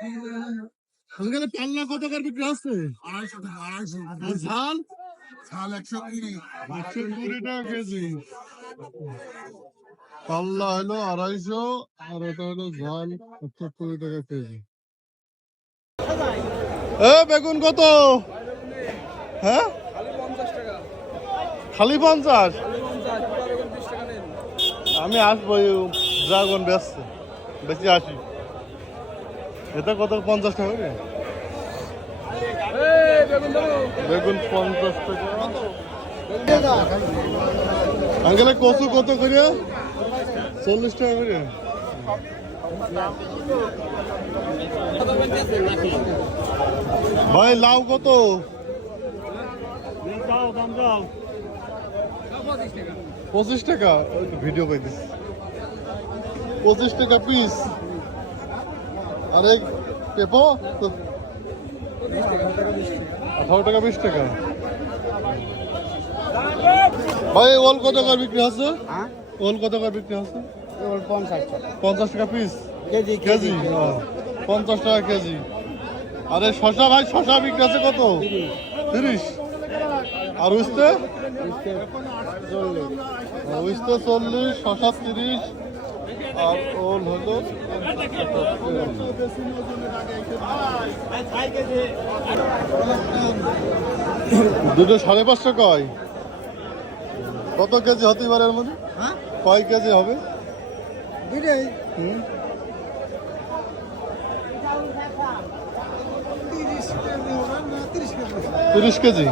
এখানে পাল্লা কত করে বিক্রি হচ্ছে? আড়াইশো আড়াইশো ঝাল? ঝাল একশো কুড়ি। একশো কুড়ি টাকা কেজি। পাল্লা হলো আড়াইশো আর এটা হলো ঝাল একশো কুড়ি টাকা কেজি। এ বেগুন কত? হ্যাঁ? খালি পঞ্চাশ? আমি আসব ড্রাগন বেচছে বেশি আসি। এটা কত? পঞ্চাশ টাকা করে? বেগুন পঞ্চাশ টাকা। আঙ্কেলে কচু কত করে? চল্লিশ টাকা করে। ভাই, লাউ কত? পঁচিশ টাকা। ভিডিও পাইতিস পঁচিশ টাকা পিস আরে পেপো আঠারো টাকা বিশ টাকা। ভাই ওল কত করে বিক্রি আছে ওল কত করে বিক্রি আছে পঞ্চাশ টাকা। পঞ্চাশ টাকা পিস কেজি কেজি পঞ্চাশ টাকা কেজি। আরে শশা ভাই শশা বিক্রি আছে কত? তিরিশ। আর উস্তে? উস্তে চল্লিশ শশা তিরিশ। আর ওল হলো দুটো সাড়ে পাঁচশো কয়? কত কেজি হতে পারে এর মধ্যে? হ্যাঁ? কয় কেজি হবে? হুম। তিরিশ কেজি।